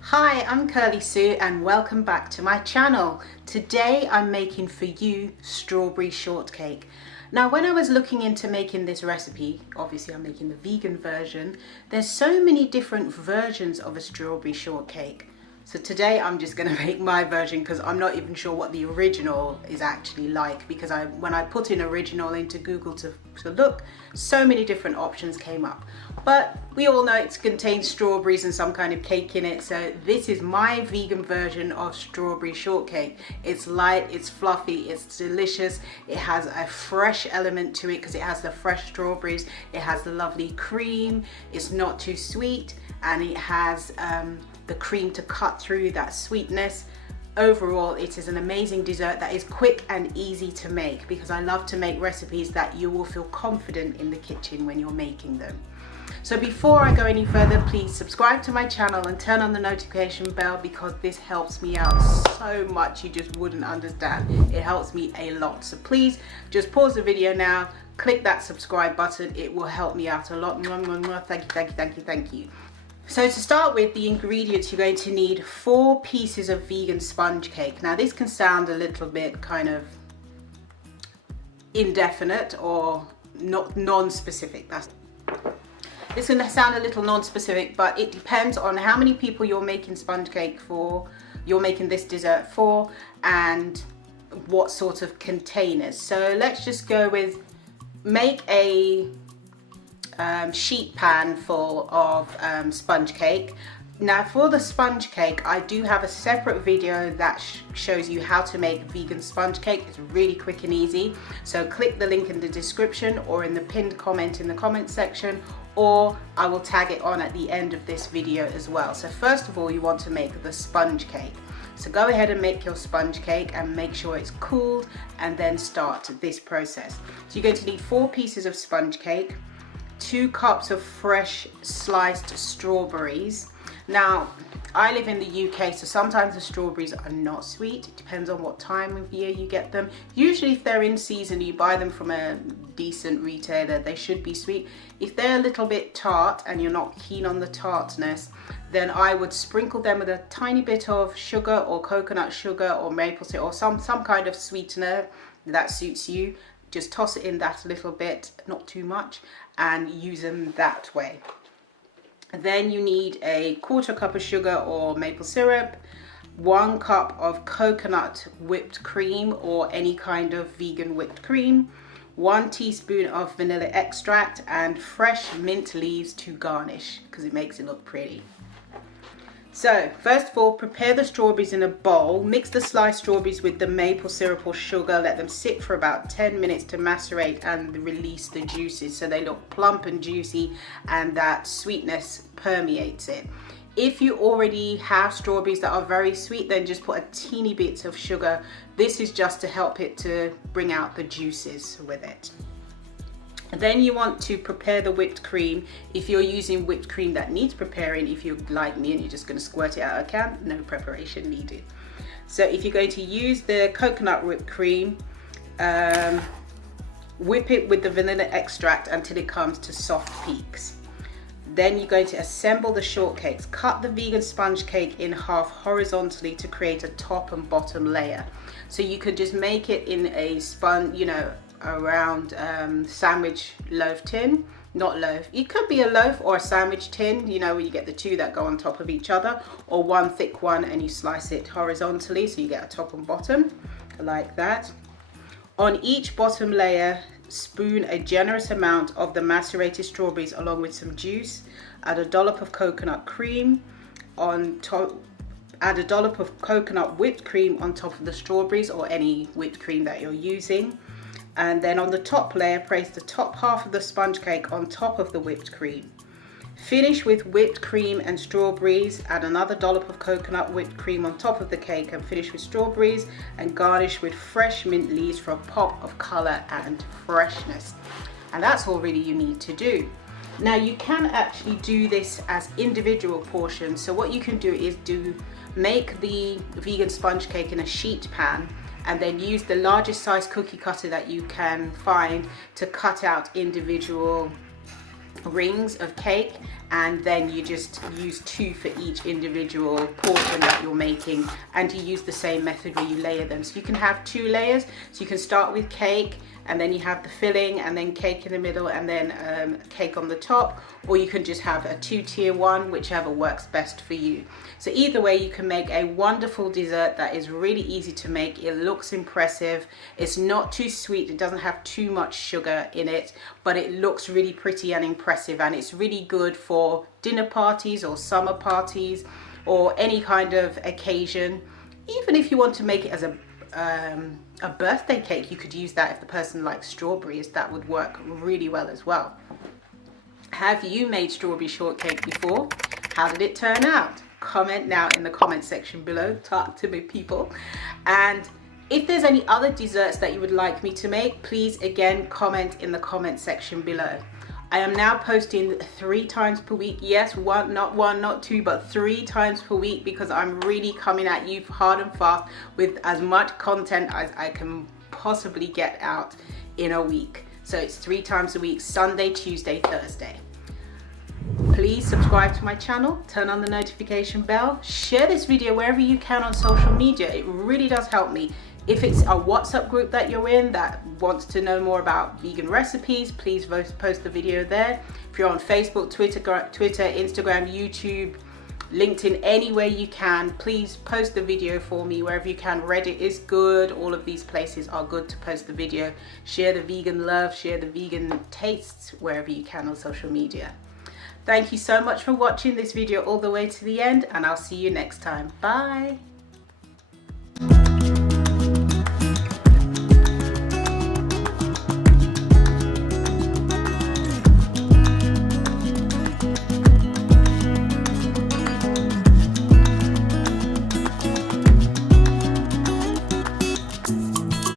Hi, I'm Kirly-sue and welcome back to my channel. Today I'm making for you strawberry shortcake. Now when I was looking into making this recipe, obviously I'm making the vegan version, there's so many different versions of a strawberry shortcake. So today I'm just going to make my version because I'm not even sure what the original is actually like, because when I put in original into Google to look, so many different options came up. But we all know it contains strawberries and some kind of cake in it, so this is my vegan version of strawberry shortcake. It's light, it's fluffy, it's delicious, it has a fresh element to it because it has the fresh strawberries, it has the lovely cream, it's not too sweet, and it has the cream to cut through that sweetness. Overall, it is an amazing dessert that is quick and easy to make, because I love to make recipes that you will feel confident in the kitchen when you're making them. So before I go any further, please subscribe to my channel and turn on the notification bell, because this helps me out so much you just wouldn't understand. It helps me a lot. So please just pause the video now, click that subscribe button. It will help me out a lot. Thank you, thank you, thank you, thank you. So to start with the ingredients, you're going to need 4 pieces of vegan sponge cake. Now this can sound a little bit kind of indefinite or not non-specific. This can sound a little non-specific, but it depends on how many people you're making sponge cake for, you're making this dessert for, and what sort of containers. So let's just go with, make a sheet pan full of sponge cake. Now for the sponge cake, I do have a separate video that shows you how to make vegan sponge cake. It's really quick and easy. So click the link in the description or in the pinned comment in the comment section, or I will tag it on at the end of this video as well. So first of all, you want to make the sponge cake. So go ahead and make your sponge cake and make sure it's cooled, and then start this process. So you're going to need 4 pieces of sponge cake, 2 cups of fresh sliced strawberries. Now I live in the UK, so sometimes the strawberries are not sweet. It depends on what time of year you get them. Usually if they're in season, you buy them from a decent retailer, they should be sweet. If they're a little bit tart and you're not keen on the tartness, then I would sprinkle them with a tiny bit of sugar or coconut sugar or maple syrup or some kind of sweetener that suits you. Just toss it in that a little bit, not too much, and use them that way. Then you need a 1/4 cup of sugar or maple syrup, 1 cup of coconut whipped cream or any kind of vegan whipped cream, 1 teaspoon of vanilla extract, and fresh mint leaves to garnish because it makes it look pretty. So first of all, prepare the strawberries in a bowl. Mix the sliced strawberries with the maple syrup or sugar. Let them sit for about 10 minutes to macerate and release the juices so they look plump and juicy and that sweetness permeates it. If you already have strawberries that are very sweet, then just put a teeny bit of sugar. This is just to help it to bring out the juices with it. Then you want to prepare the whipped cream. If you're using whipped cream that needs preparing, if you're like me and you're just going to squirt it out of a can, no preparation needed. So if you're going to use the coconut whipped cream, whip it with the vanilla extract until it comes to soft peaks. Then you're going to assemble the shortcakes. Cut the vegan sponge cake in half horizontally to create a top and bottom layer. So you could just make it in a sponge, around sandwich loaf tin, not loaf, it could be a loaf or a sandwich tin, where you get the 2 that go on top of each other, or 1 thick one and you slice it horizontally so you get a top and bottom like that. On each bottom layer, spoon a generous amount of the macerated strawberries along with some juice. Add a dollop of coconut cream on top. Add a dollop of coconut whipped cream on top of the strawberries or any whipped cream that you're using. And then on the top layer, place the top half of the sponge cake on top of the whipped cream. Finish with whipped cream and strawberries. Add another dollop of coconut whipped cream on top of the cake and finish with strawberries, and garnish with fresh mint leaves for a pop of color and freshness. And that's all really you need to do. Now you can actually do this as individual portions. So what you can do is make the vegan sponge cake in a sheet pan, and then use the largest size cookie cutter that you can find to cut out individual rings of cake, and then you just use 2 for each individual portion that you're making, and you use the same method where you layer them. So you can have 2 layers, so you can start with cake and then you have the filling and then cake in the middle and then cake on the top, or you can just have a 2-tier one, whichever works best for you. So either way, you can make a wonderful dessert that is really easy to make. It looks impressive, it's not too sweet, it doesn't have too much sugar in it, but it looks really pretty and impressive, and it's really good for dinner parties or summer parties or any kind of occasion. Even if you want to make it as a birthday cake, you could use that. If the person likes strawberries, that would work really well as well. Have you made strawberry shortcake before? How did it turn out? Comment now in the comment section below. Talk to me, people. And if there's any other desserts that you would like me to make, please again comment in the comment section below. I am now posting 3 times per week. Yes, not one, not 2, but 3 times per week, because I'm really coming at you hard and fast with as much content as I can possibly get out in a week. So it's 3 times a week: Sunday, Tuesday, Thursday. Please subscribe to my channel, turn on the notification bell, share this video wherever you can on social media. It really does help me. If it's a WhatsApp group that you're in that wants to know more about vegan recipes, please post the video there. If you're on Facebook, Twitter, Instagram, YouTube, LinkedIn, anywhere you can, please post the video for me wherever you can. Reddit is good. All of these places are good to post the video. Share the vegan love, share the vegan tastes wherever you can on social media. Thank you so much for watching this video all the way to the end, and I'll see you next time. Bye.